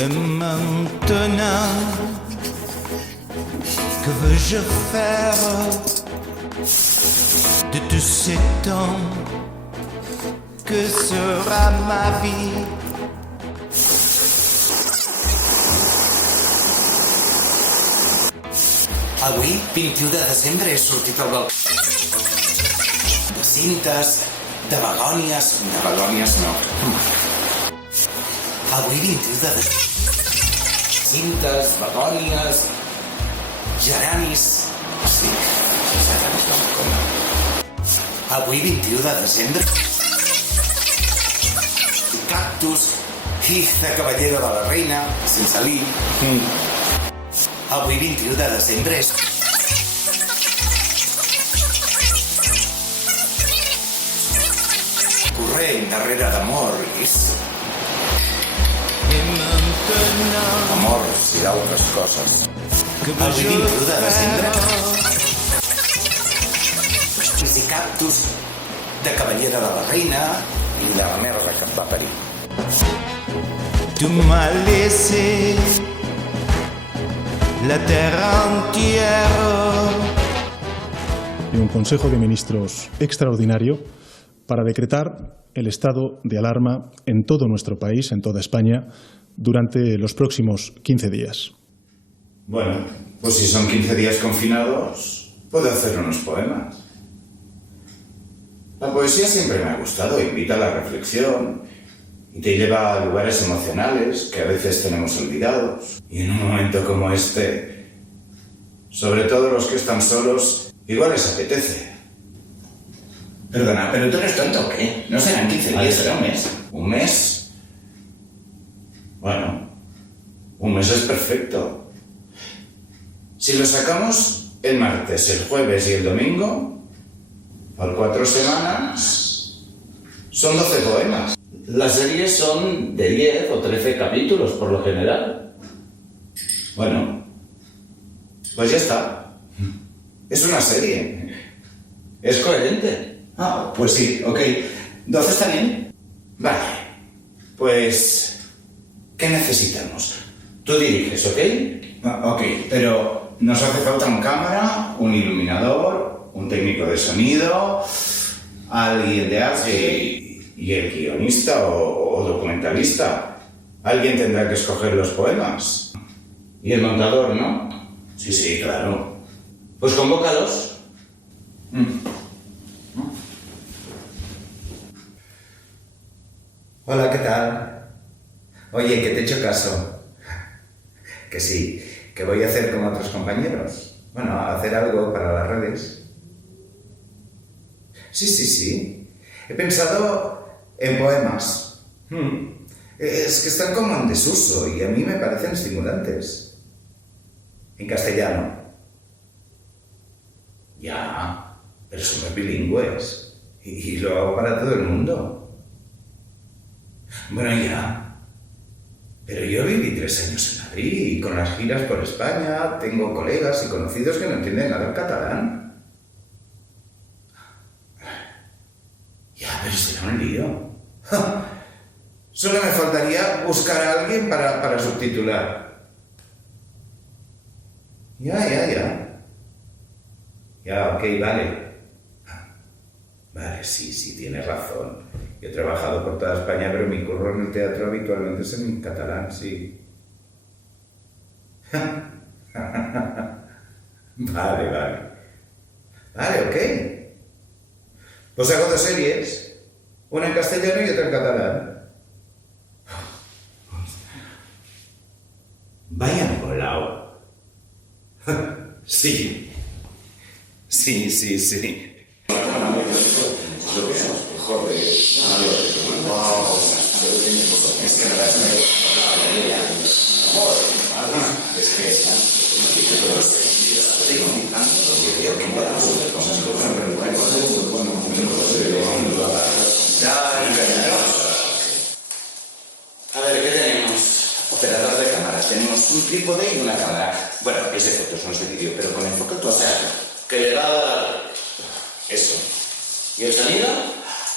Et maintenant, que veux-je faire de tous ces temps? Que sera ma vie? Avui, 21 de desembre, he sortit al balcó. De cintes, de begònies... De begònies no. Avui, 21 de desembre. Cintes, begònies... Geranis... Sí, geranis no com. Avui, 21 de desembre. Cactus, de Caballero de la Reina, sense li. Avui, 21 de desembre, és... Corrent darrere d'amor és... Amor i d'altres coses. Avui, 21 de desembre... I cactus, de Caballera de la Reina i de la merda que em va parir. Tu m'as laissé la terre entière. Y un Consejo de Ministros extraordinario para decretar el estado de alarma en todo nuestro país, en toda España, durante los próximos 15 días. Bueno, pues si son 15 días confinados, puedo hacer unos poemas. La poesía siempre me ha gustado, invita a la reflexión y te lleva a lugares emocionales que a veces tenemos olvidados. Y en un momento como este, sobre todo los que están solos, igual les apetece. Perdona, ¿pero tú eres tonto o qué? No serán 15 días, será un mes. ¿Un mes? Bueno, un mes es perfecto. Si lo sacamos el martes, el jueves y el domingo, por 4 semanas, son 12 poemas. Las series son de 10 o 13 capítulos, por lo general. Bueno, pues ya está. Es una serie. Es coherente. Ah, pues sí, ok. 12 está bien. Vale, pues... ¿qué necesitamos? Tú diriges, ¿ok? Ok, pero nos hace falta un cámara, un iluminador, un técnico de sonido, alguien de arte y el guionista o documentalista. Alguien tendrá que escoger los poemas. Y el montador, ¿no? Sí, claro. Pues convócalos. Hola, ¿qué tal? Oye, que te he hecho caso. Que sí, que voy a hacer como otros compañeros. Bueno, a hacer algo para las redes. Sí. He pensado en poemas. Es que están como en desuso y a mí me parecen estimulantes. En castellano. Ya, pero somos bilingües. Y lo hago para todo el mundo. Bueno, ya. Pero yo viví 3 años en Madrid y con las giras por España tengo colegas y conocidos que no entienden nada el catalán. Ya, pero será un lío. Solo me faltaría buscar a alguien para subtitular. Ya. Ya, ok, vale. Vale, sí, tienes razón. Yo he trabajado por toda España, pero mi curro en el teatro habitualmente es en catalán, sí. Vale, ok. Pues hago 2 series. Una en castellano y otra en catalán. Vaya volado. Sí. A ver, ¿qué tenemos? Operador de cámaras. Tenemos un trípode y una cámara. Bueno, es de fotos, no es de vídeo, pero con enfoque O sea, que le da... eso. ¿Y el sonido?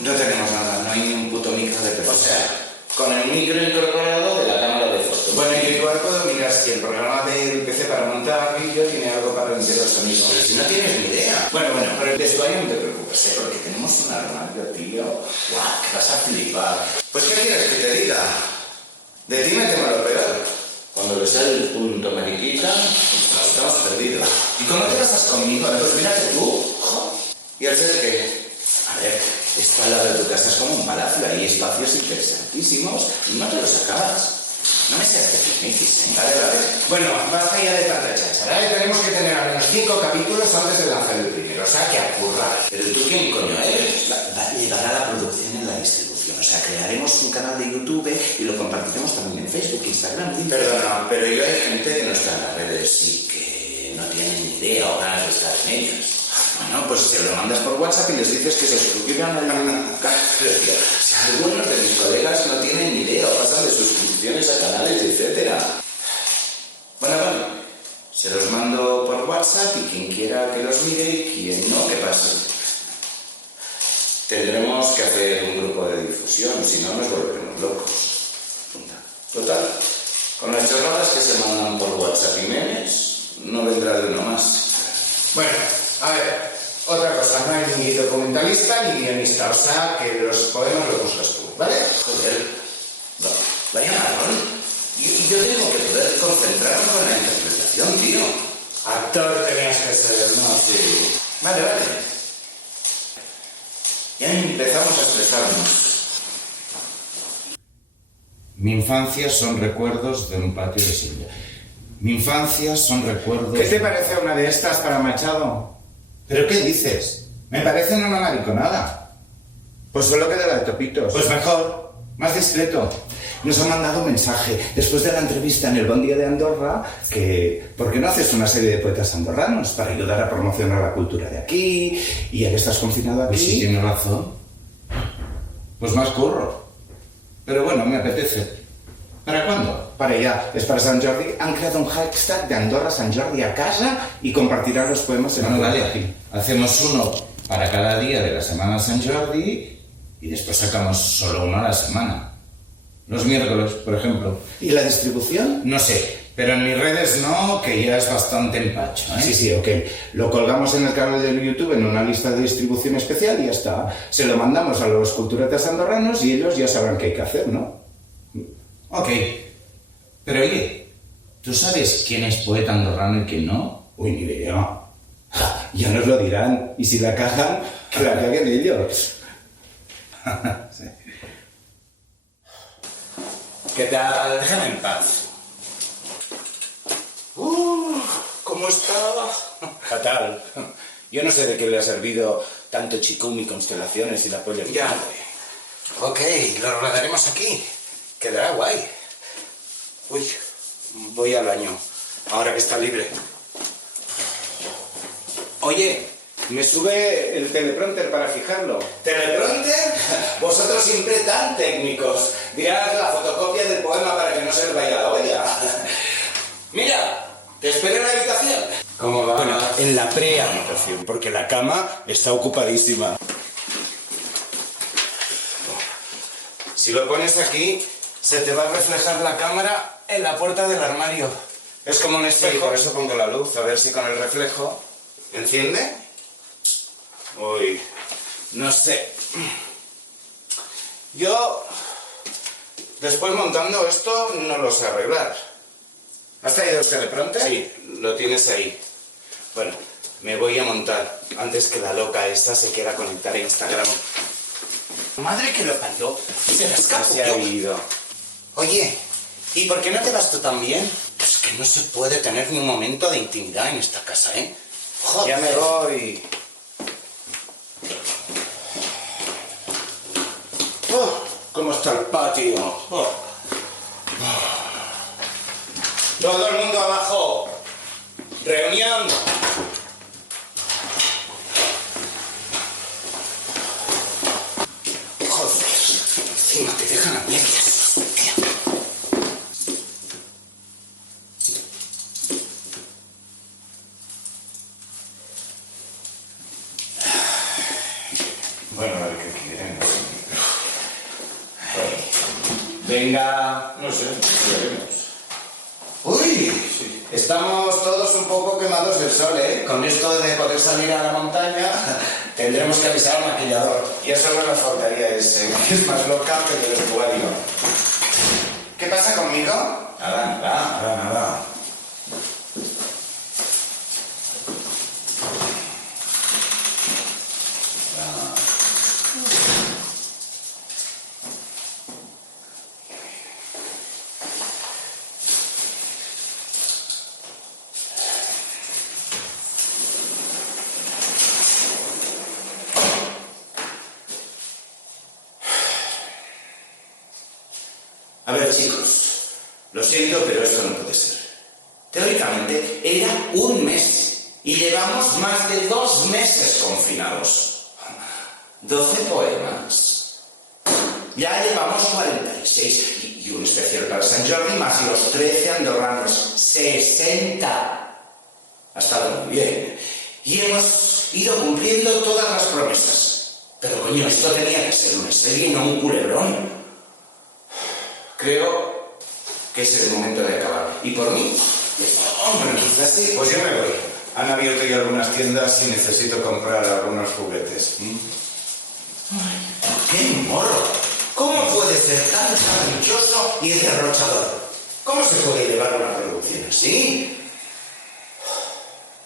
No tenemos nada, no hay ni un puto micro de O perfección. sea, con el micro incorporado de la cámara de fotos. Bueno, igual puedo mirar si el programa del PC para montar vídeo tiene algo para limpiar los sonidos. Pero si no tienes ni idea. Bueno, pero el vestuario no te preocupes, porque tenemos un armario, tío. Guau, que vas a flipar. Pues, ¿qué quieres que te diga? De ti me temo lo peor. Cuando le sale el punto mariquita, Estamos perdidos. ¿Y cómo te casas conmigo? Pues mírate tú. ¿Y el ser qué? A ver, esto al lado de tu casa es como un palacio, hay espacios interesantísimos y no te los acabas. No me seas de finiquis, ¿eh? Vale. Bueno, basta ya de tanta cháchara. Tenemos que tener al menos 5 capítulos antes de lanzar el primero, o sea que a currar. Pero tú quién coño eres? Llevará la producción en la distribución, o sea, crearemos un canal de YouTube y lo compartiremos también en Facebook, Instagram, Twitter. Perdona, pero yo hay gente que no está en las redes y que no tiene ni idea o ganas de estar en ellas. Bueno, pues se lo mandas por WhatsApp y les dices que se suscriban al canal. Si algunos de mis colegas no tienen ni idea o pasan de suscripciones a canales, etcétera. Bueno, se los mando por WhatsApp y quien quiera que los mire y quien no, que pase. Tendremos que hacer un grupo de difusión, si no nos volveremos locos. Total, con las chorradas que se mandan por WhatsApp y memes, no vendrá de uno más. Bueno, a ver, otra cosa, no hay ni documentalista ni guionista, o sea que los poemas los buscas tú, ¿vale? Joder, vaya marrón. Y yo tengo que poder concentrarme con la interpretación, tío. Actor tenías que ser, ¿no? Sí. Vale. Ya empezamos a expresarnos. Mi infancia son recuerdos de un patio de Sevilla. Mi infancia son recuerdos... ¿Qué te parece una de estas para Machado? ¿Pero qué dices? Me parecen una mariconada. Pues solo queda la de Topitos. Pues mejor, más discreto. Nos han mandado un mensaje después de la entrevista en el Bon Día de Andorra que ¿por qué no haces una serie de poetas andorranos para ayudar a promocionar la cultura de aquí y ya que estás confinado aquí? Pues sí, tienes razón. Pues más curro. Pero bueno, me apetece. ¿Para cuándo? Para ya, es para Sant Jordi. Han creado un hashtag de Andorra Sant Jordi a casa y compartirán los poemas en Bueno, la vale. Hacemos uno para cada día de la semana Sant Jordi y después sacamos solo uno a la semana. Los miércoles, por ejemplo. ¿Y la distribución? No sé, pero en mis redes no, que ya es bastante empacho, ¿eh? Sí, ok. Lo colgamos en el canal de YouTube en una lista de distribución especial y ya está. Se lo mandamos a los culturetas andorranos y ellos ya sabrán qué hay que hacer, ¿no? Ok. Pero oye, ¿tú sabes quién es poeta andorrano y quién no? Uy, ni idea. Ja, ya nos lo dirán. Y si la cagan, que la caguen ellos. Sí. ¿Qué tal? Déjame en paz. ¿Cómo está? Fatal. Yo no sé de qué le ha servido tanto chicum y constelaciones y la polla. Ya. Ok, lo rodaremos aquí. Quedará guay. Uy, voy al baño, ahora que está libre. Oye, ¿me sube el teleprompter para fijarlo? ¿Teleprompter? Vosotros siempre tan técnicos. Mirad la fotocopia del poema para que no se os vaya la olla. Mira, te espero en la habitación. ¿Cómo va? Bueno, en la pre-habitación, porque la cama está ocupadísima. Si lo pones aquí, se te va a reflejar la cámara en la puerta del armario. Es como un espejo. Sí, por eso pongo la luz, a ver si con el reflejo... ¿Enciende? Uy, no sé. Yo, después montando esto, no lo sé arreglar. ¿Has traído el teleprompter? Sí, lo tienes ahí. Bueno, me voy a montar antes que la loca esta se quiera conectar a Instagram. Madre que lo parió. Se la escapó. Se ha ido. Oye, ¿y por qué no te vas tú también? Es que no se puede tener ni un momento de intimidad en esta casa, ¿eh? Joder. Ya me voy. ¿Cómo está el patio? Todo el mundo abajo. Reunión. Joder, encima te dejan a medias. Bueno, a ver qué quieren. Venga, no sé, veremos. Estamos todos un poco quemados del sol, ¿eh? Con esto de poder salir a la montaña, tendremos que avisar al maquillador. Y eso no nos faltaría ese, que es más loca que el vestuario. ¿Qué pasa conmigo? Nada. A ver, chicos, lo siento, pero esto no puede ser. Teóricamente era un mes y llevamos más de 2 meses confinados. 12 poemas. Ya llevamos 46 y un especial para San Jordi más los 13 andorranos. 60. Ha estado muy bien. Y hemos ido cumpliendo todas las promesas. Pero coño, esto tenía que ser una serie, no un culebrón. Creo que es el momento de acabar. Y por mí, Hombre, quizás sí. Pues yo me voy. Han abierto ya algunas tiendas y necesito comprar algunos juguetes. ¡Qué morro! ¿Cómo puede ser tan caprichoso y derrochador? ¿Cómo se puede llevar una producción así?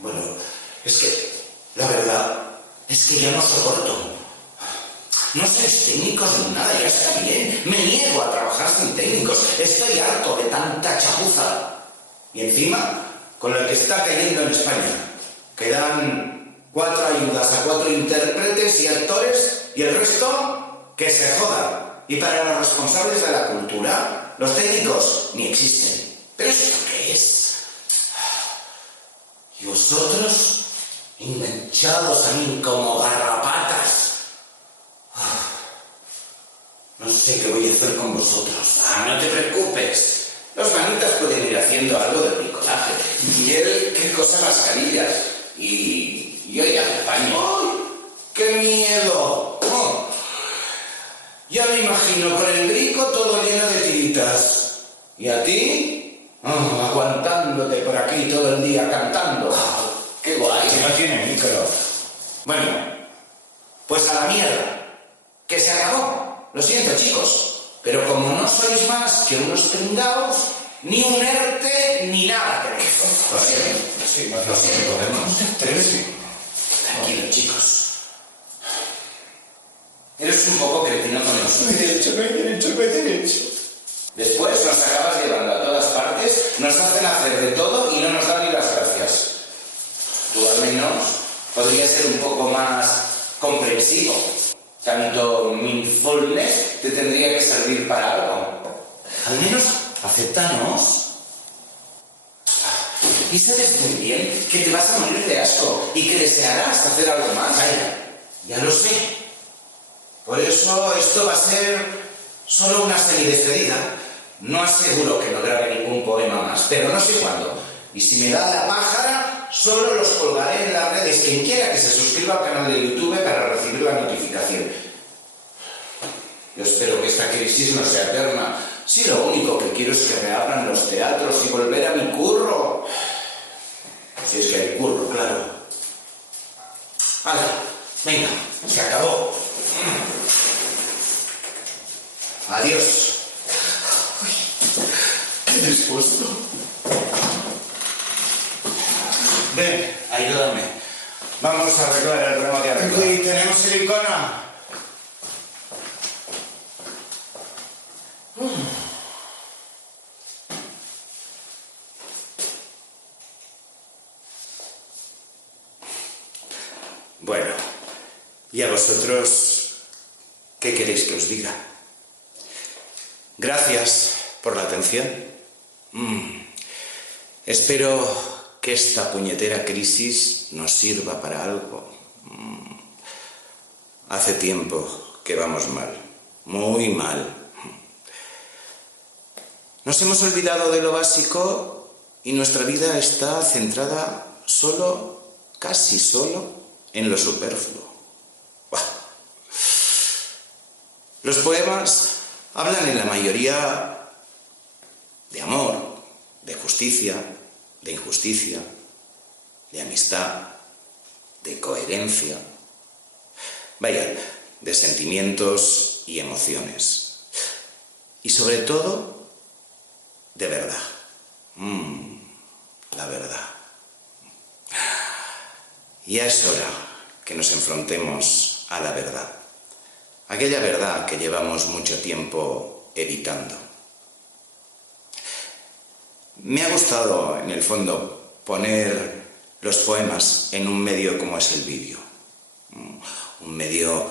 Bueno, es que la verdad es que ya no soporto. No sois técnicos ni nada, ya está bien. Me niego a trabajar sin técnicos. Estoy harto de tanta chapuza. Y encima, con lo que está cayendo en España, que dan 4 ayudas a 4 intérpretes y actores y el resto que se jodan. Y para los responsables de la cultura, los técnicos ni existen. ¿Pero esto qué es? Y vosotros, enganchados a mí como garrapatas. No sé qué voy a hacer con vosotros. No te preocupes. Los manitas pueden ir haciendo algo de bricolaje. Y él, qué cosa mascarillas. Y yo ya me apaño. ¡Ay! ¡Qué miedo! Oh. Ya me imagino con el brico todo lleno de tiritas. ¿Y a ti? Aguantándote por aquí todo el día cantando. ¡Qué guay! Si no tiene micro. Bueno, pues a la mierda. Que se acabó. Lo siento, chicos. Pero como no sois más que unos pringaos, ni un ERTE, ni nada que ver. Lo siento. Sí, más lo podemos. Sí. Tranquilo, chicos. Eres un poco cretino con nosotros. No hay derecho. Después nos acabas llevando a todas partes, nos hacen hacer de todo y no nos dan ni las gracias. Tú al menos podrías ser un poco más comprensivo. Tanto mindfulness te tendría que servir para algo. Al menos acéptanos. Y sabes muy bien que te vas a morir de asco y que desearás hacer algo más. Vaya, ya lo sé. Por eso esto va a ser solo una semidespedida. No aseguro que no grabe ningún poema más, pero no sé cuándo. Y si me da la pájara, solo los colgaré en las redes. Quien quiera que se suscriba al canal de YouTube para recibir la notificación. Yo espero que esta crisis no sea eterna. Si lo único que quiero es que reabran los teatros y volver a mi curro. Si es que hay curro, claro. Vale, venga, se acabó. Adiós. ¡Qué disgusto! Ven, ayúdame. Vamos a arreglar el remo de arriba. ¿Y tenemos silicona? Bueno, ¿y a vosotros qué queréis que os diga? Gracias por la atención. Espero que esta puñetera crisis nos sirva para algo. Hace tiempo que vamos mal, muy mal. Nos hemos olvidado de lo básico y nuestra vida está centrada solo, casi solo, en lo superfluo. Buah. Los poemas hablan en la mayoría de amor, de justicia, de injusticia, de amistad, de coherencia, vaya, de sentimientos y emociones. Y sobre todo, de verdad. La verdad. Ya es hora que nos enfrentemos a la verdad. Aquella verdad que llevamos mucho tiempo evitando. Me ha gustado, en el fondo, poner los poemas en un medio como es el vídeo. Un medio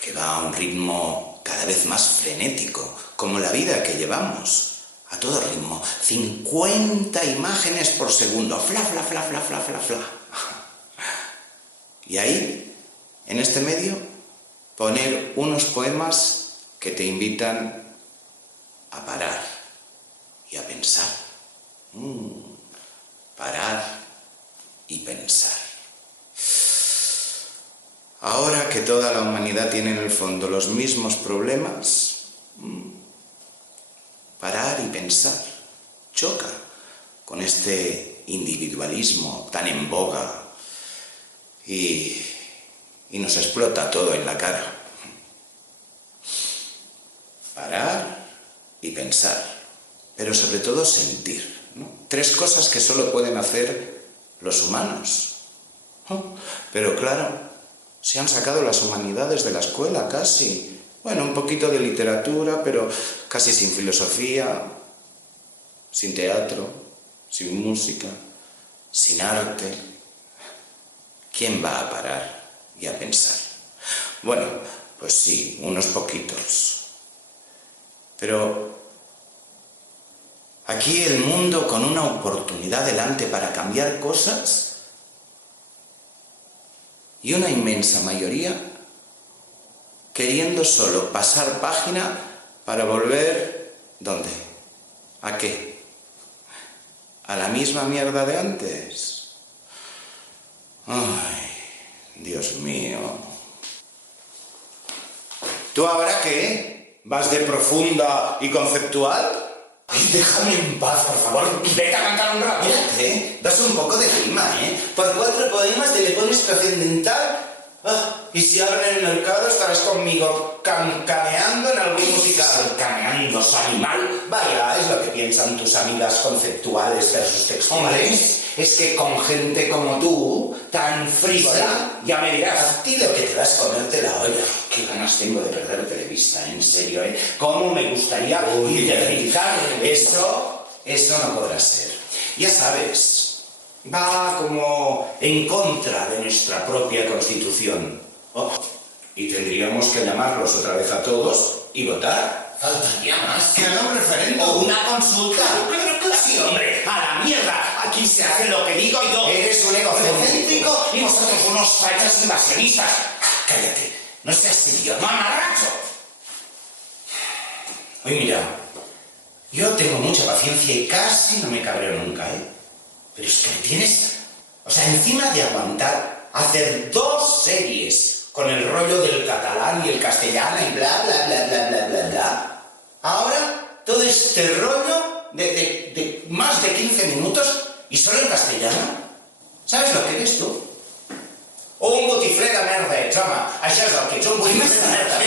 que va a un ritmo cada vez más frenético, como la vida que llevamos. A todo ritmo, 50 imágenes por segundo, fla, fla, fla, fla, fla, fla, fla. Y ahí, en este medio, poner unos poemas que te invitan a parar y a pensar. Parar y pensar. Ahora que toda la humanidad tiene en el fondo los mismos problemas, parar y pensar choca con este individualismo tan en boga y nos explota todo en la cara. Parar y pensar, pero sobre todo sentir, ¿no? 3 cosas que solo pueden hacer los humanos. Pero claro, se han sacado las humanidades de la escuela casi. Bueno, un poquito de literatura, pero casi sin filosofía, sin teatro, sin música, sin arte. ¿Quién va a parar y a pensar? Bueno, pues sí, unos poquitos. Pero aquí el mundo con una oportunidad delante para cambiar cosas y una inmensa mayoría queriendo solo pasar página para volver, ¿dónde? ¿A qué? ¿A la misma mierda de antes? Ay, Dios mío. ¿Tú ahora qué? ¿Vas de profunda y conceptual? Ay, déjame en paz, por favor, y vete a cantar un rato. Mírate, das un poco de rima, ¿eh? Por 4 poemas te le pones trascendental. Y si abren el mercado estarás conmigo cameando en algún musical. Cameando, animal. Vaya, es lo que piensan tus amigas conceptuales versus textuales. Es que con gente como tú, tan frívola, ya me dirás. a ti lo que te da es comerte la olla. Qué ganas tengo de perderte de vista, en serio, ¿eh? ¿Cómo me gustaría interiorizar eso? Eso no podrá ser. Ya sabes, va como en contra de nuestra propia Constitución. Y tendríamos que llamarlos otra vez a todos y votar. Faltaría más. Que haga un referéndum. O una consulta. Sí, hombre. A la mierda. Aquí se hace lo que digo yo. Eres un egocéntrico y vosotros unos fachas invasionistas. Cállate, no seas idiota. ¡Mamarracho! Oye, mira, yo tengo mucha paciencia y casi no me cabreo nunca, ¿eh? Pero es que tienes... O sea, encima de aguantar hacer 2 series con el rollo del catalán y el castellano y bla, bla, bla, bla, bla, bla, bla. Ahora, todo este rollo de más de 15 minutos y solo en castellano. ¿Sabes lo que eres tú? Un botifler de merda, home. Això és el que ets, un botifler de merda.